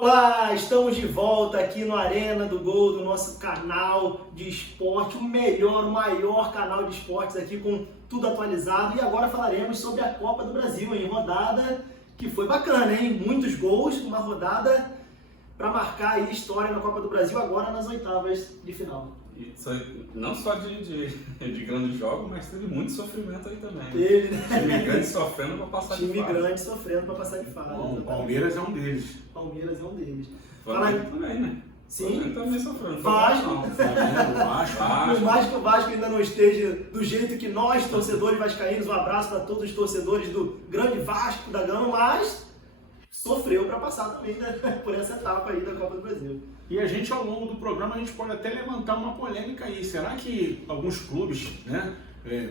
Olá, estamos de volta aqui no Arena do Gol, do nosso canal de esporte, o maior canal de esportes aqui com tudo atualizado. E agora falaremos sobre a Copa do Brasil, em rodada que foi bacana, hein? Muitos gols, uma rodada para marcar aí história na Copa do Brasil, agora nas oitavas de final. Não só de grandes jogos, mas teve muito sofrimento aí também. Teve, né? Time grande sofrendo para passar de fase. Time grande sofrendo para passar de fase. Bom, o Palmeiras é um deles. Palmeiras é um deles. Flamengo também, né? Sim. Flamengo também sofrendo. Vasco. Vasco. Por mais que o Vasco ainda não esteja do jeito que nós, torcedores vascaínos, um abraço para todos os torcedores do grande Vasco da Gama, mas sofreu para passar também, né? Por essa etapa aí da Copa do Brasil. E a gente, ao longo do programa, a gente pode até levantar uma polêmica aí. Será que alguns clubes, né,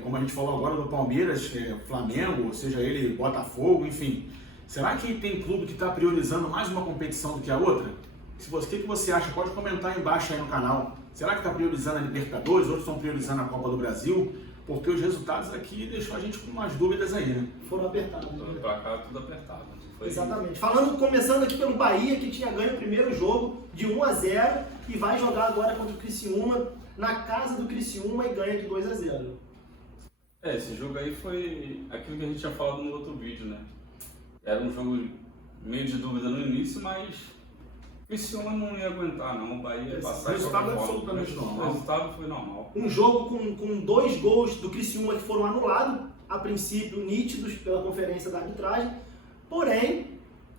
como a gente falou agora do Palmeiras, Flamengo, seja ele Botafogo, enfim, será que tem clube que está priorizando mais uma competição do que a outra? O que você acha? Pode comentar aí embaixo aí no canal. Será que está priorizando a Libertadores, outros estão priorizando a Copa do Brasil? Porque os resultados aqui deixam a gente com umas dúvidas aí, né? Foram apertados. Né? Pra cá tudo apertado. Exatamente. Começando aqui pelo Bahia, que tinha ganho o primeiro jogo de 1-0 e vai jogar agora contra o Criciúma, na casa do Criciúma, e ganha de 2-0. Esse jogo aí foi aquilo que a gente tinha falado no outro vídeo, né? Era um jogo meio de dúvida no início, mas o Criciúma não ia aguentar, não. O Bahia ia passar. O resultado é absolutamente normal. O resultado foi normal. Um jogo com 2 gols do Criciúma que foram anulados, a princípio nítidos pela conferência da arbitragem. Porém,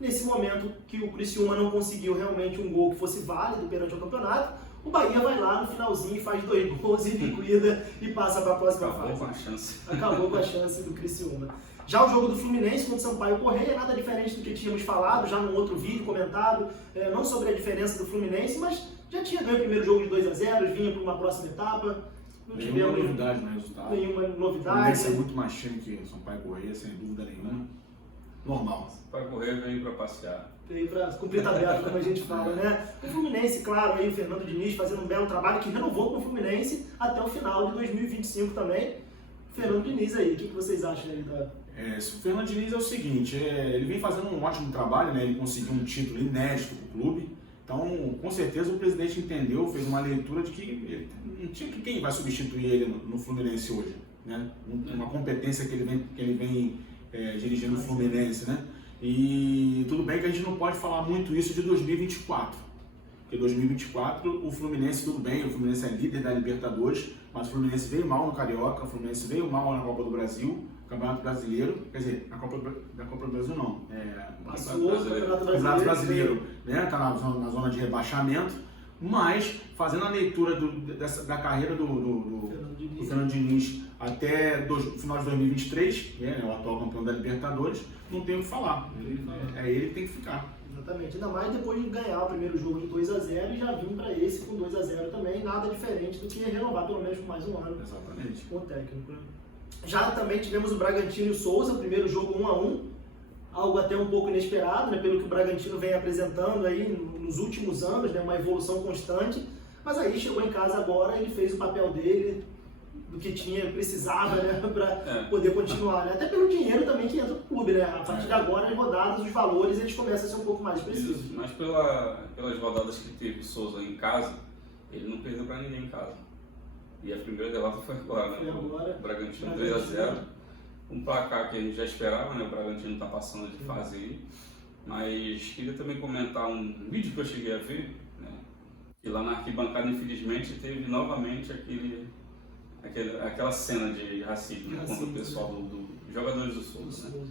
nesse momento que o Criciúma não conseguiu realmente um gol que fosse válido perante o campeonato, o Bahia vai lá no finalzinho e faz 2 gols e liquida e passa para a próxima fase. Acabou com a chance. Acabou com a chance do Criciúma. Já o jogo do Fluminense contra o Sampaio Corrêa é nada diferente do que tínhamos falado já no outro vídeo comentado, não sobre a diferença do Fluminense, mas já tinha ganho o primeiro jogo de 2-0, vinha para uma próxima etapa. Não Nenhuma novidade no resultado. Nenhuma O novidade. Fluminense é muito mais time que Sampaio Corrêa, sem dúvida nenhuma. Normal. Para correr veio para passear. Veio para cumprir tabela, como a gente fala, né? O Fluminense, claro, aí o Fernando Diniz fazendo um belo trabalho, que renovou com o Fluminense até o final de 2025 também. Fernando Diniz aí, o que vocês acham aí da... O Fernando Diniz é o seguinte, ele vem fazendo um ótimo trabalho, né? Ele conseguiu um título inédito para o clube. Então, com certeza o presidente entendeu, fez uma leitura de que ele não tinha quem vai substituir ele no Fluminense hoje, né? Uma competência que ele vem dirigindo o Fluminense, né? E tudo bem que a gente não pode falar muito isso de 2024, porque 2024 o Fluminense, tudo bem, o Fluminense é líder da Libertadores, mas o Fluminense veio mal no Carioca, o Fluminense veio mal na Copa do Brasil, Campeonato Brasileiro, quer dizer, na Copa do Brasil não, Passou o Campeonato Brasileiro, né? Tá na zona de rebaixamento, mas fazendo a leitura da carreira do Fernando Diniz até o final de 2023, né, o atual campeão da Libertadores, não tem o que falar. Ele tem que ficar. Exatamente, ainda mais depois de ganhar o primeiro jogo de 2-0 e já vir para esse com 2-0 também, nada diferente do que renovar pelo menos por mais um ano. Exatamente. Com o técnico. Já também tivemos o Bragantino e o Souza, o primeiro jogo 1-1, algo até um pouco inesperado, né, pelo que o Bragantino vem apresentando aí nos últimos anos, né, uma evolução constante, mas aí chegou em casa agora, ele fez o papel dele, do que precisava, né, para poder continuar, né? Até pelo dinheiro também que entra no clube, né? A partir de agora, as rodadas, os valores, eles começam a ser um pouco mais expressivos. Mas pelas rodadas que teve o Souza em casa, ele não perdeu para ninguém em casa. E a primeira derrota foi agora, né? O Bragantino 2-0. Um placar que a gente já esperava, né? O Bragantino está passando de fase aí. Mas queria também comentar um vídeo que eu cheguei a ver, né? Que lá na arquibancada, infelizmente, teve novamente aquela cena de racismo, né, contra o pessoal dos jogadores do Souza, né?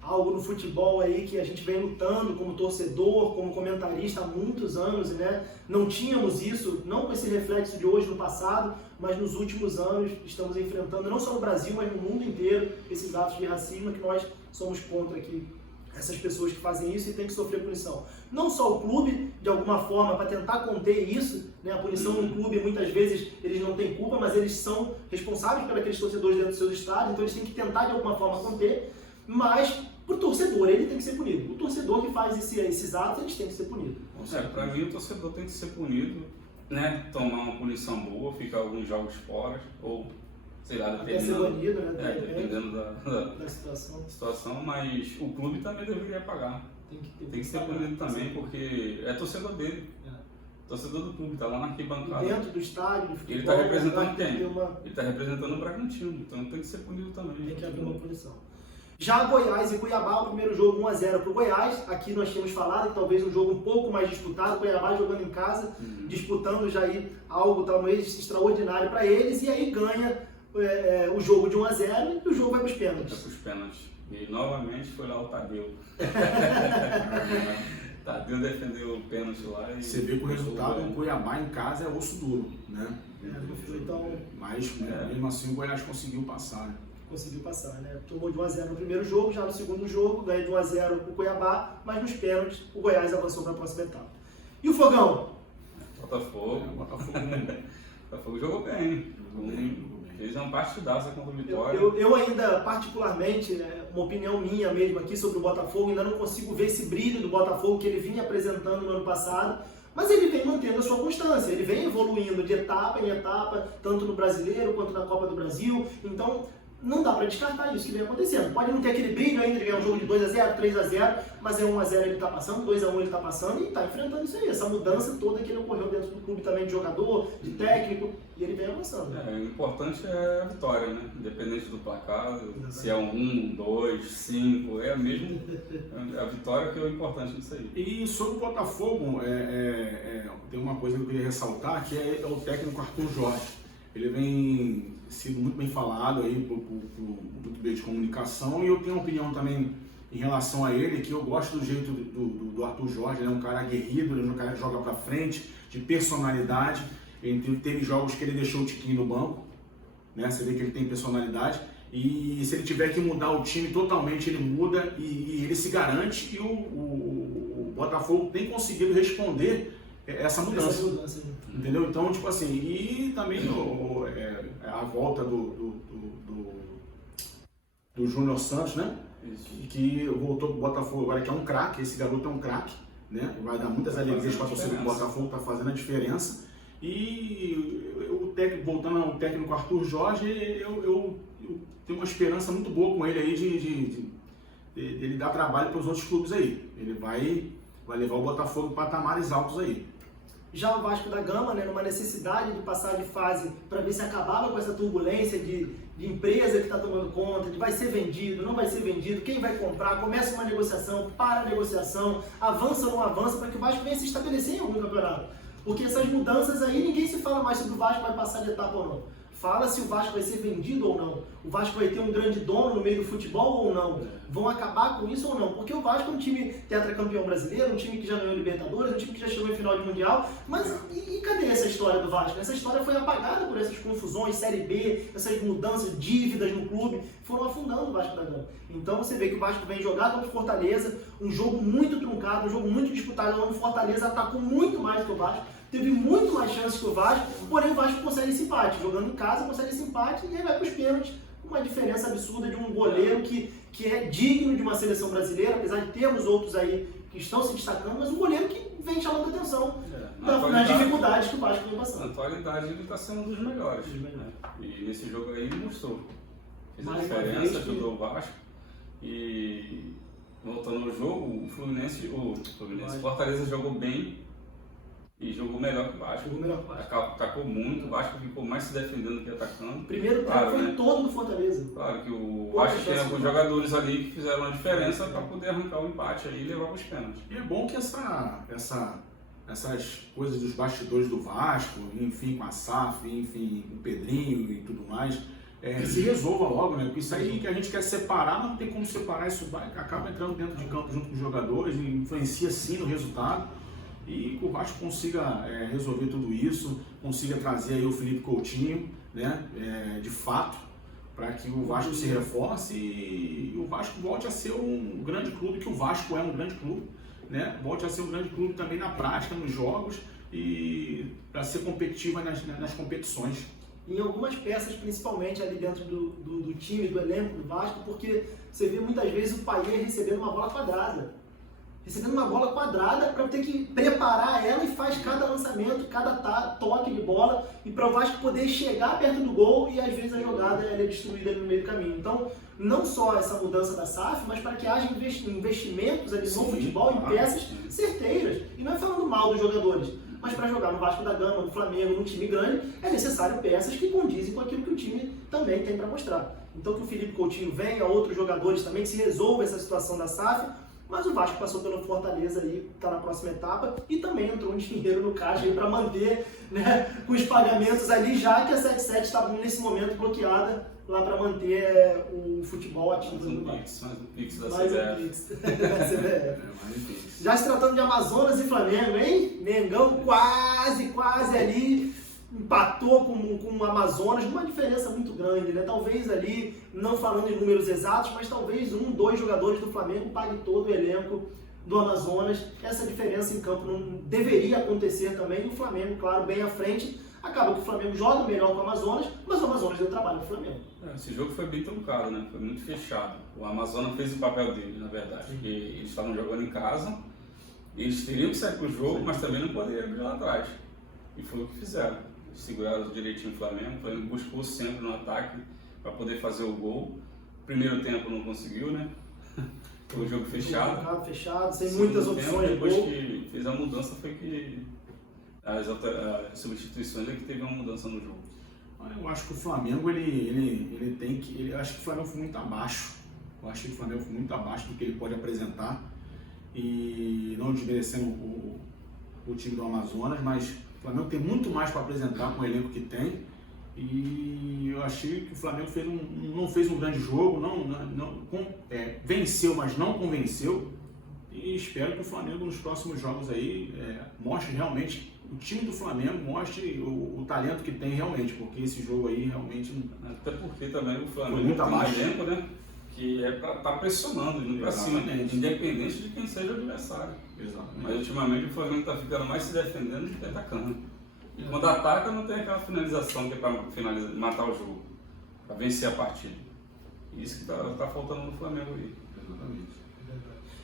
Algo no futebol aí que a gente vem lutando como torcedor, como comentarista há muitos anos, né? Não tínhamos isso, não com esse reflexo de hoje no passado, mas nos últimos anos estamos enfrentando, não só no Brasil, mas no mundo inteiro, esses atos de racismo que nós somos contra aqui. Essas pessoas que fazem isso e têm que sofrer punição. Não só o clube, de alguma forma, para tentar conter isso, né? A punição no clube, muitas vezes, eles não têm culpa, mas eles são responsáveis por aqueles torcedores dentro dos seus estádios, então eles têm que tentar, de alguma forma, conter, mas o torcedor, ele tem que ser punido. O torcedor que faz esses atos, eles têm que ser punidos. Para mim, o torcedor tem que ser punido, né? Tomar uma punição boa, ficar alguns jogos fora, ou sei lá, dependendo da situação, mas o clube também deveria pagar. Tem que ser punido também, porque é torcedor dele. Torcedor do clube, tá lá na arquibancada. Dentro do estádio, do futebol. Ele tá representando quem? Ele tá representando o Bragantino, então tem que ser punido também. Tem que haver uma punição. Já Goiás e Cuiabá, o primeiro jogo 1-0 para o Goiás. Aqui nós tínhamos falado que talvez um jogo um pouco mais disputado, o Cuiabá jogando em casa, disputando já aí algo talvez extraordinário para eles, e aí ganha o jogo de 1-0 e o jogo vai para os pênaltis. Vai para os pênaltis. E novamente foi lá o Tadeu. Tadeu defendeu o pênalti lá. E você vê que o resultado do Cuiabá em casa é osso duro, né? Então, mas mesmo assim o Goiás conseguiu passar, né? Conseguiu passar, né? Tomou de 1-0 no primeiro jogo, já no segundo jogo ganha de 1-0 o Cuiabá, mas nos pênaltis o Goiás avançou para a próxima etapa. E o Fogão? Botafogo. Botafogo jogou bem. Fez uma partidaça contra o Vitória. Eu ainda, particularmente, uma opinião minha mesmo aqui sobre o Botafogo, ainda não consigo ver esse brilho do Botafogo que ele vinha apresentando no ano passado, mas ele vem mantendo a sua constância, ele vem evoluindo de etapa em etapa, tanto no Brasileiro quanto na Copa do Brasil, então não dá para descartar isso que vem acontecendo. Pode não ter aquele brilho ainda de ganhar um jogo de 2-0, 3-0, mas é 1-0 ele está passando, 2-1 ele está passando e está enfrentando isso aí, essa mudança toda que ele ocorreu dentro do clube também de jogador, de técnico, e ele vem avançando. O importante é a vitória, né? Independente do placar, se é 1, 2, 5, é mesmo a vitória que é o importante nisso aí. E sobre o Botafogo, tem uma coisa que eu queria ressaltar, que é o técnico Arthur Jorge. Ele vem sido muito bem falado aí por muito bem de comunicação, e eu tenho uma opinião também em relação a ele, que eu gosto do jeito do Arthur Jorge. Ele é um cara aguerrido, ele é um cara que joga pra frente, de personalidade. Ele teve jogos que ele deixou o Tiquinho no banco, né? Você vê que ele tem personalidade, e se ele tiver que mudar o time totalmente, ele muda e ele se garante, e o Botafogo tem conseguido responder essa mudança. Entendeu? Então, tipo assim, e também a volta do Júnior Santos, né? Isso. Que voltou pro Botafogo agora, que é um craque. Esse garoto é um craque, né? Vai dar muitas alegrias para a torcida do Botafogo, tá fazendo a diferença. E voltando ao técnico Arthur Jorge, eu tenho uma esperança muito boa com ele aí de ele dar trabalho para os outros clubes aí. Ele vai levar o Botafogo em patamares altos aí. Já o Vasco da Gama, né, numa necessidade de passar de fase para ver se acabava com essa turbulência de empresa que está tomando conta, de vai ser vendido, não vai ser vendido, quem vai comprar, começa uma negociação, para a negociação, avança ou não avança, para que o Vasco venha se estabelecer em algum campeonato. Porque essas mudanças aí, ninguém se fala mais sobre o Vasco vai passar de etapa ou não. Fala se o Vasco vai ser vendido ou não. O Vasco vai ter um grande dono no meio do futebol ou não. Vão acabar com isso ou não. Porque o Vasco é um time tetracampeão brasileiro, um time que já ganhou Libertadores, um time que já chegou em final de Mundial. Mas e cadê essa história do Vasco? Essa história foi apagada por essas confusões, Série B, essas mudanças, dívidas no clube, foram afundando o Vasco da Gama. Então você vê que o Vasco vem jogar contra o Fortaleza, um jogo muito truncado, um jogo muito disputado, onde o Fortaleza atacou muito mais que o Vasco. Teve muito mais chances que o Vasco, porém o Vasco consegue esse empate. Jogando em casa, consegue esse empate e aí vai para os pênaltis. Uma diferença absurda de um goleiro que é digno de uma seleção brasileira, apesar de termos outros aí que estão se destacando, mas um goleiro que vem chamando a atenção nas dificuldades que o Vasco vem passando. Na atualidade ele está sendo um dos melhores. E nesse jogo aí ele mostrou. Fez a diferença, ajudou o Vasco. E voltando ao jogo, o Fortaleza jogou bem. E jogou melhor que o Vasco. Atacou muito, o Vasco ficou mais se defendendo que atacando. O primeiro tempo foi todo do Fortaleza. Claro que o Vasco tinha alguns jogadores ali que fizeram a diferença para poder arrancar o empate aí e levar para os pênaltis. E é bom que essas coisas dos bastidores do Vasco, enfim, com a SAF, enfim, com o Pedrinho e tudo mais, se resolva logo, né? Porque isso aí que a gente quer separar, não tem como separar, isso acaba entrando dentro de campo junto com os jogadores, e influencia sim no resultado. E que o Vasco consiga resolver tudo isso, consiga trazer aí o Felipe Coutinho, né, de fato, para que o Vasco se reforce e o Vasco volte a ser um grande clube, que o Vasco é um grande clube, né, volte a ser um grande clube também na prática, nos jogos, e para ser competitiva nas competições. Em algumas peças, principalmente ali dentro do time, do elenco do Vasco, porque você vê muitas vezes o Payet recebendo uma bola quadrada. recebendo uma bola quadrada para ter que preparar ela e faz cada lançamento, cada toque de bola e para o Vasco poder chegar perto do gol e às vezes a jogada ela é destruída no meio do caminho. Então, não só essa mudança da SAF, mas para que haja investimentos ali no futebol em peças certeiras. E não é falando mal dos jogadores, mas para jogar no Vasco da Gama, no Flamengo, num time grande, é necessário peças que condizem com aquilo que o time também tem para mostrar. Então que o Felipe Coutinho venha, outros jogadores também, que se resolva essa situação da SAF, mas o Vasco passou pelo Fortaleza ali, está na próxima etapa, e também entrou um dinheiro no caixa para manter, né, com os pagamentos ali, já que a 77 está nesse momento bloqueada lá para manter o futebol ativo no Vasco. Mais um Pix da CBF. Já se tratando de Amazonas e Flamengo, hein? Mengão quase ali empatou com o Amazonas, numa diferença muito grande, né? Talvez ali, não falando em números exatos, mas talvez 1, 2 jogadores do Flamengo pague todo o elenco do Amazonas. Essa diferença em campo não deveria acontecer também. E o Flamengo, claro, bem à frente. Acaba que o Flamengo joga melhor com o Amazonas, mas o Amazonas deu trabalho pro Flamengo. Esse jogo foi bem truncado, né? Foi muito fechado. O Amazonas fez o papel dele, na verdade. Porque eles estavam jogando em casa, eles teriam que sair pro jogo, mas também não poderiam ir lá atrás. E foi o que fizeram. Seguraram direitinho o Flamengo buscou sempre no ataque para poder fazer o gol. Primeiro tempo não conseguiu, né? Foi um jogo fechado. Fechado, sem muitas opções. Depois que fez a mudança foi que as substituições é que teve uma mudança no jogo. Eu acho que o Flamengo ele tem que. Eu acho que o Flamengo foi muito abaixo. Eu acho que o Flamengo foi muito abaixo do que ele pode apresentar. E não desmerecendo o time do Amazonas, mas o Flamengo tem muito mais para apresentar com o elenco que tem. E eu achei que o Flamengo não fez um grande jogo, venceu, mas não convenceu. E espero que o Flamengo nos próximos jogos aí mostre realmente, o time do Flamengo mostre o talento que tem realmente, porque esse jogo aí realmente não... Até porque também o Flamengo tem um elenco, né? Que é para estar pressionando, indo para cima, independente de quem seja o adversário. Exatamente. Mas ultimamente o Flamengo está ficando mais se defendendo do que atacando. E quando ataca não tem aquela finalização que é para matar o jogo, para vencer a partida. Isso que está faltando no Flamengo aí. Exatamente.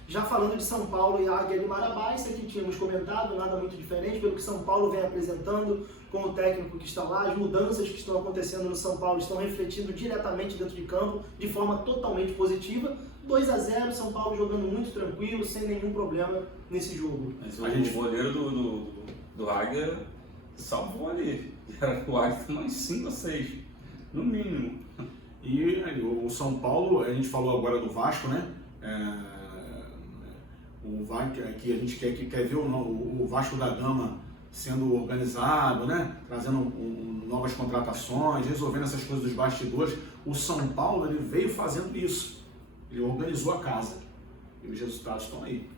Já falando de São Paulo e Águia de Marabá, isso aqui tínhamos comentado, nada muito diferente, pelo que São Paulo vem apresentando com o técnico que está lá, as mudanças que estão acontecendo no São Paulo estão refletindo diretamente dentro de campo, de forma totalmente positiva. 2-0, São Paulo jogando muito tranquilo, sem nenhum problema nesse jogo. Mas o goleiro do Águia salvou ali. O Águia tem mais 5 ou 6, no mínimo. E o São Paulo, a gente falou agora do Vasco, né? O Vasco, que a gente quer ver o Vasco da Gama sendo organizado, né? Trazendo novas contratações, resolvendo essas coisas dos bastidores. O São Paulo ele veio fazendo isso, ele organizou a casa e os resultados estão aí.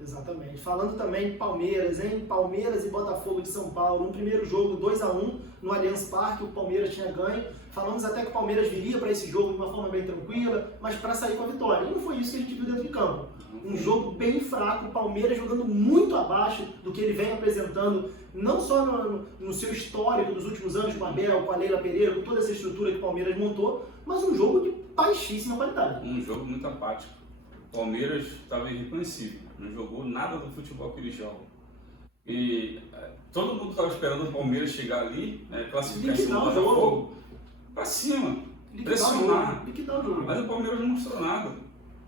Exatamente. Falando também de Palmeiras, hein? Palmeiras e Botafogo de São Paulo. No primeiro jogo, 2-1 no Allianz Parque, o Palmeiras tinha ganho. Falamos até que o Palmeiras viria para esse jogo de uma forma bem tranquila, mas para sair com a vitória. E não foi isso que a gente viu dentro de campo. Um jogo bem fraco, o Palmeiras jogando muito abaixo do que ele vem apresentando, não só no seu histórico dos últimos anos com o Abel, com a Leila Pereira, com toda essa estrutura que o Palmeiras montou, mas um jogo de baixíssima qualidade. Um jogo muito apático. O Palmeiras estava irreconhecível, não jogou nada do futebol que eles jogam. E todo mundo estava esperando o Palmeiras chegar ali, classificar esse Botafogo para cima, pressionar. Mas o Palmeiras não mostrou nada,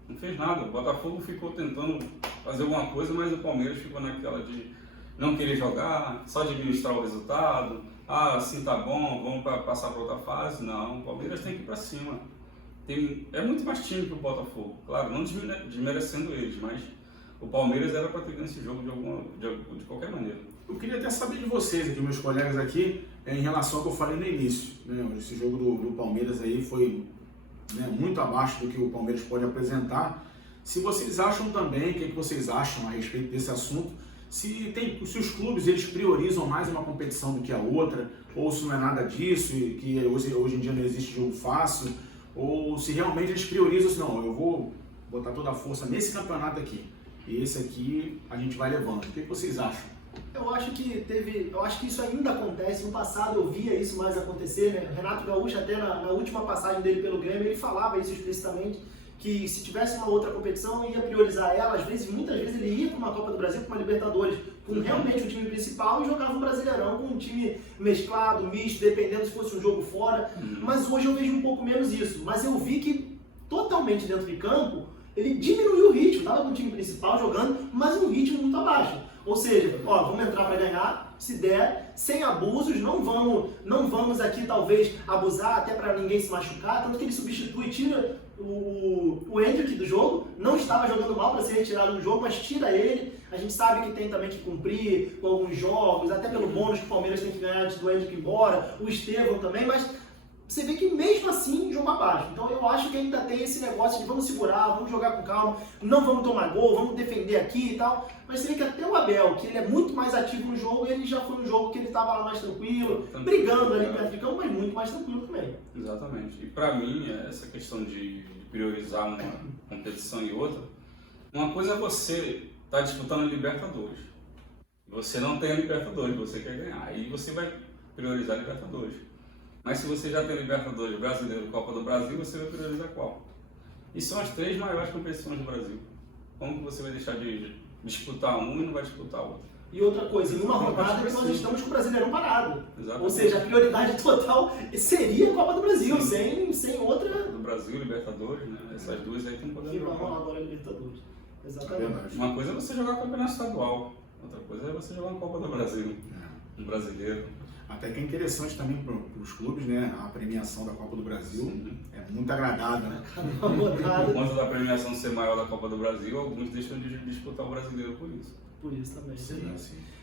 não fez nada. O Botafogo ficou tentando fazer alguma coisa, mas o Palmeiras ficou naquela de não querer jogar, só administrar o resultado. Assim tá bom, vamos passar para outra fase. Não, o Palmeiras tem que ir para cima. É muito mais time que o Botafogo, claro, não desmerecendo eles, mas o Palmeiras era para ter ganho esse jogo de qualquer maneira. Eu queria até saber de vocês aqui, meus colegas aqui, em relação ao que eu falei no início. Né? Esse jogo do Palmeiras aí foi muito abaixo do que o Palmeiras pode apresentar. Se vocês acham também, o que vocês acham a respeito desse assunto? Se os clubes eles priorizam mais uma competição do que a outra, ou se não é nada disso, e que hoje em dia não existe jogo fácil, ou se realmente eles priorizam assim, não, eu vou botar toda a força nesse campeonato aqui, e esse aqui a gente vai levando. O que vocês acham? Eu acho que isso ainda acontece. No passado eu via isso mais acontecer, né? Renato Gaúcho, até na última passagem dele pelo Grêmio, ele falava isso explicitamente, que se tivesse uma outra competição ia priorizar ela, muitas vezes ele ia para uma Copa do Brasil, para uma Libertadores, com realmente o time principal e jogava um Brasileirão com um time mesclado, misto, dependendo se fosse um jogo fora. Mas hoje eu vejo um pouco menos isso. Mas eu vi que totalmente dentro de campo ele diminuiu o ritmo, estava com o time principal jogando, mas um ritmo muito abaixo. Ou seja, ó, vamos entrar para ganhar, se der, sem abusos, não vamos aqui talvez abusar até para ninguém se machucar, tanto que ele substitui, tira o Hendrick do jogo, não estava jogando mal para ser retirado do jogo, mas tira ele. A gente sabe que tem também que cumprir com alguns jogos, até pelo bônus que o Palmeiras tem que ganhar antes do Hendrick ir embora, o Estevão também, mas você vê que mesmo assim jogo abaixo. Então eu acho que ainda tem esse negócio de vamos segurar, vamos jogar com calma, não vamos tomar gol, vamos defender aqui e tal. Mas você vê que até o Abel, que ele é muito mais ativo no jogo, ele já foi um jogo que ele estava lá mais tranquilo, brigando ali perto de campo, mas muito mais tranquilo também. Exatamente. E para mim, essa questão de priorizar uma competição e outra, uma coisa é você estar disputando a Libertadores. Você não tem a Libertadores, você quer ganhar. Aí você vai priorizar a Libertadores. Mas se você já tem Libertadores, Brasileiro, Copa do Brasil, você vai priorizar qual? E são as 3 maiores competições do Brasil. Como que você vai deixar de disputar um e não vai disputar outro? E outra coisa, em uma rodada que nós estamos com o Brasileirão parado. Exatamente. Ou seja, a prioridade total seria a Copa do Brasil, sem outra... Do Brasil, Libertadores, né? Essas duas aí estão podendo jogar. E vamos jogar. lá agora Libertadores. Exatamente. Uma coisa é você jogar Campeonato Estadual, outra coisa é você jogar uma Copa do Brasil, um brasileiro. Até que é interessante também para os clubes, né? A premiação da Copa do Brasil é muito agradável, né? Por conta da premiação ser maior da Copa do Brasil, alguns deixam de disputar o brasileiro por isso. Por isso também. Sim.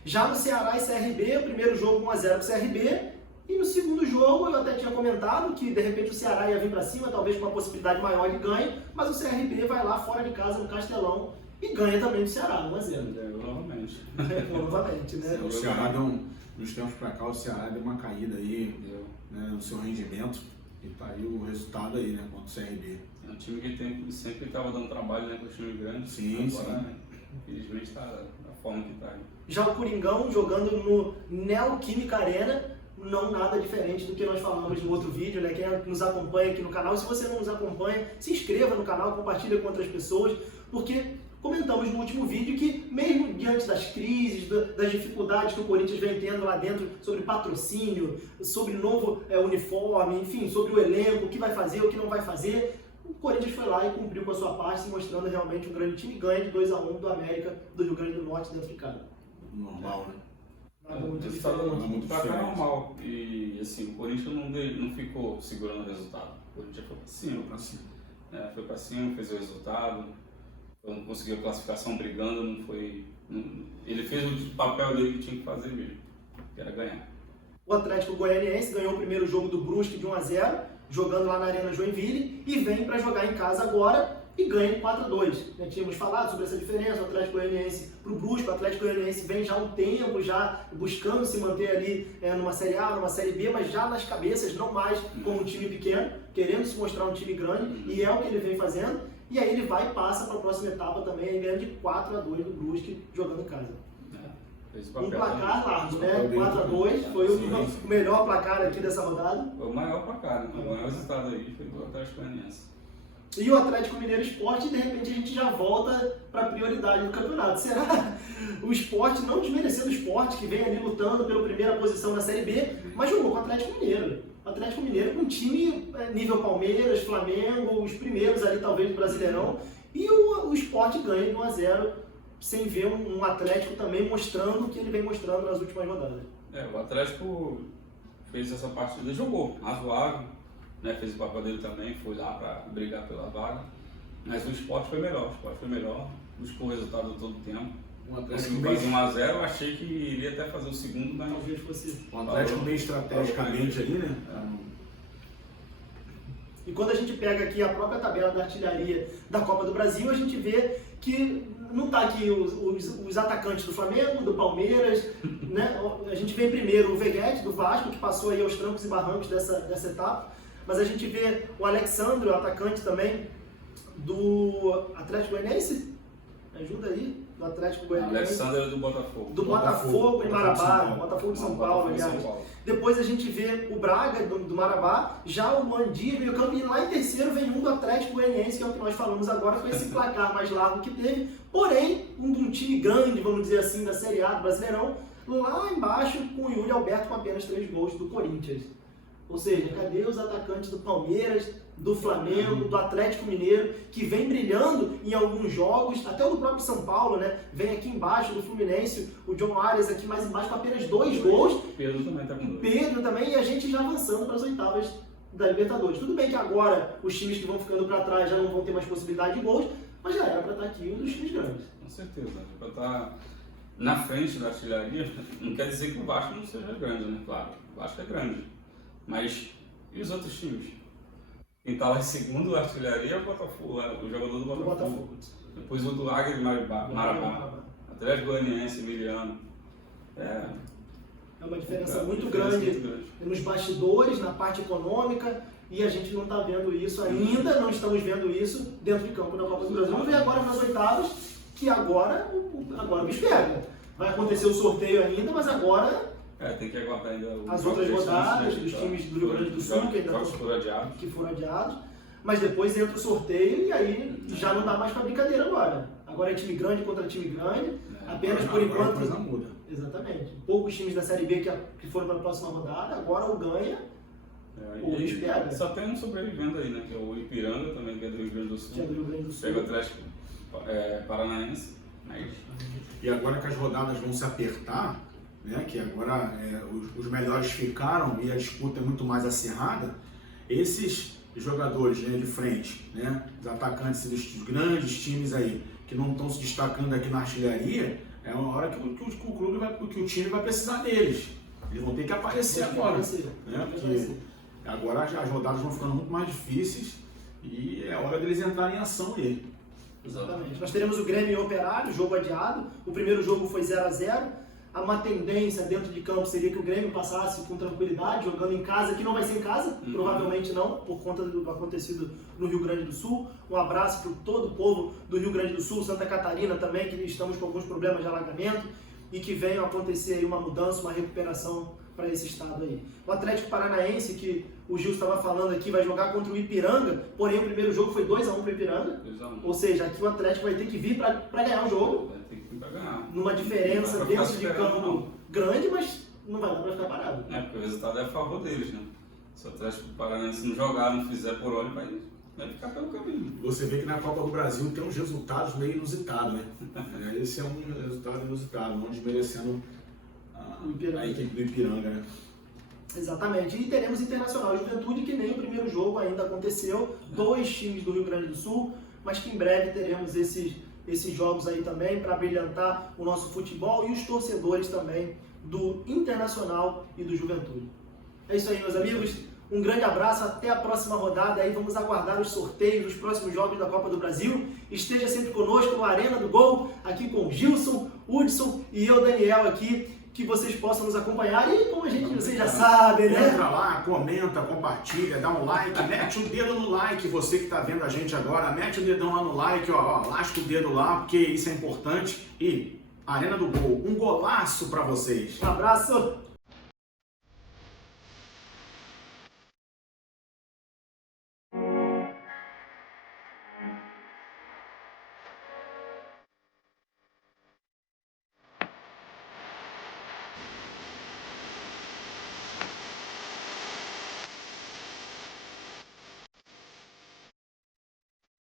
Já no Ceará e CRB, o primeiro jogo 1-0 pro CRB, e no segundo jogo eu até tinha comentado que de repente o Ceará ia vir para cima, talvez com uma possibilidade maior de ganho, mas o CRB vai lá fora de casa no Castelão e ganha também do Ceará, 1-0. Novamente. Novamente, né? O Ceará nos tempos para cá, o Ceará deu uma caída aí, né, no seu rendimento, e tá aí o resultado aí, né, contra o CRB. É um time que sempre estava dando trabalho, né, para o time grande. Sim, agora, infelizmente, está da forma que está. Já o Coringão jogando no Neoquímica Arena, não nada diferente do que nós falamos no outro vídeo, né? Quem nos acompanha aqui no canal, se você não nos acompanha, se inscreva no canal, compartilha com outras pessoas, porque comentamos no último vídeo que mesmo diante das crises, das dificuldades que o Corinthians vem tendo lá dentro sobre patrocínio, sobre novo uniforme, enfim, sobre o elenco, o que vai fazer, o que não vai fazer, o Corinthians foi lá e cumpriu com a sua parte, se mostrando realmente um grande time, ganha de 2-1 do América do Rio Grande do Norte dentro de casa. Normal, né? Muito Muito pra cá normal. E assim, o Corinthians não ficou segurando o resultado. O Corinthians foi pra cima. Foi pra cima, fez o resultado. Não conseguiu a classificação brigando, não foi. Ele fez o papel dele que tinha que fazer mesmo, que era ganhar. O Atlético Goianiense ganhou o primeiro jogo do Brusque de 1-0, jogando lá na Arena Joinville, e vem para jogar em casa agora e ganha de 4-2. Já tínhamos falado sobre essa diferença, o Atlético Goianiense para o Brusque. O Atlético Goianiense vem já há um tempo, já buscando se manter ali numa Série A, numa Série B, mas já nas cabeças, não mais como um time pequeno, querendo se mostrar um time grande, e é o que ele vem fazendo. E aí ele vai e passa para a próxima etapa também, ganhando de 4-2 do Brusque, jogando em casa. Um placar largo, né? 4-2, foi o melhor placar aqui dessa rodada. Foi o maior placar, né? O maior resultado aí foi do Atlético Goianiense. E o Atlético Mineiro Sport, e de repente a gente já volta para a prioridade do campeonato. Será o Sport, não desmerecendo o Sport, que vem ali lutando pela primeira posição na Série B, mas jogou com o Atlético Mineiro. O Atlético Mineiro com um time nível Palmeiras, Flamengo, os primeiros ali talvez do Brasileirão, e o Sport ganha de 1-0, sem ver um Atlético também mostrando o que ele vem mostrando nas últimas rodadas. O Atlético fez essa partida, jogou razoável, né, fez o papel dele também, foi lá para brigar pela vaga, mas o Sport foi melhor, buscou o resultado todo o tempo. Conseguiu fazer 1-0, eu achei que iria até fazer o segundo, mas talvez fosse o Atlético bem estrategicamente ali, né? E quando a gente pega aqui a própria tabela da artilharia da Copa do Brasil, a gente vê que não está aqui os atacantes do Flamengo, do Palmeiras, né? A gente vê primeiro o Veguete, do Vasco, que passou aí aos trancos e barrancos dessa etapa, mas a gente vê o Alexandre, o atacante também do Atlético Goianiense, ajuda aí. do Atlético Goianiense. Alexander do Botafogo. Do Botafogo de Marabá, Botafogo de São Paulo, aliás. Depois a gente vê o Braga do Marabá, já o Luandir, meio campo, e lá em terceiro vem um do Atlético Goianiense, que é o que nós falamos agora, com esse placar mais largo que teve, porém, um time grande, vamos dizer assim, da Série A do Brasileirão, lá embaixo com o Yuri Alberto com apenas 3 gols do Corinthians. Ou seja, cadê os atacantes do Palmeiras, do Flamengo, do Atlético Mineiro, que vem brilhando em alguns jogos, até o do próprio São Paulo, né? Vem aqui embaixo do Fluminense, o John Arias aqui mais embaixo com apenas 2 gols. O Pedro também tá com 2. Pedro também, e a gente já avançando para as oitavas da Libertadores. Tudo bem que agora os times que vão ficando para trás já não vão ter mais possibilidade de gols, mas já era para estar aqui um dos times grandes. Com certeza, para estar na frente da artilharia, não quer dizer que o Vasco não seja grande, né? Claro, o Vasco é grande, mas e os outros times? Quem está lá em segundo da artilharia é o Botafogo, o jogador do Botafogo. Depois o do Águia de Marabá. Atlético Goianiense, Emiliano. É uma diferença muito grande nos bastidores, na parte econômica, e a gente não está vendo isso ainda, não estamos vendo isso dentro de campo na Copa do Brasil. Vamos ver agora nas oitavas, que agora o bicho pega. Vai acontecer o sorteio ainda, mas agora... tem que aguardar ainda as outras rodadas dos times do Rio Grande do Sul, que foram adiados. Mas depois entra o sorteio e aí já não dá mais para brincadeira agora. Agora é time grande contra time grande, apenas por enquanto. A coisa muda. Exatamente. Poucos times da Série B que foram para a próxima rodada, agora o ganha, o bicho pega. Só tem um sobrevivendo aí, né? Que é o Ipiranga também, que é do Rio Grande do Sul. Que é do Rio Grande do Sul. Pega o Atlético Paranaense. E agora que as rodadas vão se apertar, né, que agora os melhores ficaram e a disputa é muito mais acirrada, esses jogadores, né, de frente, né, os atacantes dos grandes times aí, que não estão se destacando aqui na artilharia, é uma hora que o time vai precisar deles. Eles vão ter que aparecer agora. Né, porque agora as rodadas vão ficando muito mais difíceis e é hora deles entrarem em ação aí. Exatamente. Nós teremos o Grêmio e o Operário, jogo adiado. O primeiro jogo foi 0-0. Uma tendência dentro de campo seria que o Grêmio passasse com tranquilidade, jogando em casa, que não vai ser em casa, provavelmente não, por conta do acontecido no Rio Grande do Sul. Um abraço para todo o povo do Rio Grande do Sul, Santa Catarina também, que estamos com alguns problemas de alagamento e que venham acontecer aí uma mudança, uma recuperação para esse estado aí. O Atlético Paranaense, que o Gil estava falando aqui, vai jogar contra o Ipiranga, porém o primeiro jogo foi 2-1 para o Ipiranga, ou seja, aqui o Atlético vai ter que vir para ganhar o jogo. Numa diferença dentro de campo grande, mas não vai dar para ficar parado. Porque o resultado é a favor deles, né? Se o Atlético Paranaense não jogar, não fizer por onde, vai ficar pelo caminho. Você vê que na Copa do Brasil tem uns resultados meio inusitados, né? Esse é um resultado inusitado, não desmerecendo a equipe do Ipiranga, né? Exatamente. E teremos Internacional e Juventude, que nem o primeiro jogo ainda aconteceu. 2 times do Rio Grande do Sul, mas que em breve teremos esses jogos aí também para brilhantar o nosso futebol e os torcedores também do Internacional e do Juventude. É isso aí, meus amigos. Um grande abraço, até a próxima rodada. Aí vamos aguardar os sorteios dos próximos jogos da Copa do Brasil. Esteja sempre conosco no Arena do Gol, aqui com Gilson, Hudson e eu, Daniel, aqui, que vocês possam nos acompanhar. E como vocês já sabem, né? Entra lá, comenta, compartilha, dá um like, mete o dedo no like, você que está vendo a gente agora, mete o dedão lá no like, lasca o dedo lá, porque isso é importante. E Arena do Gol, um golaço para vocês. Um abraço!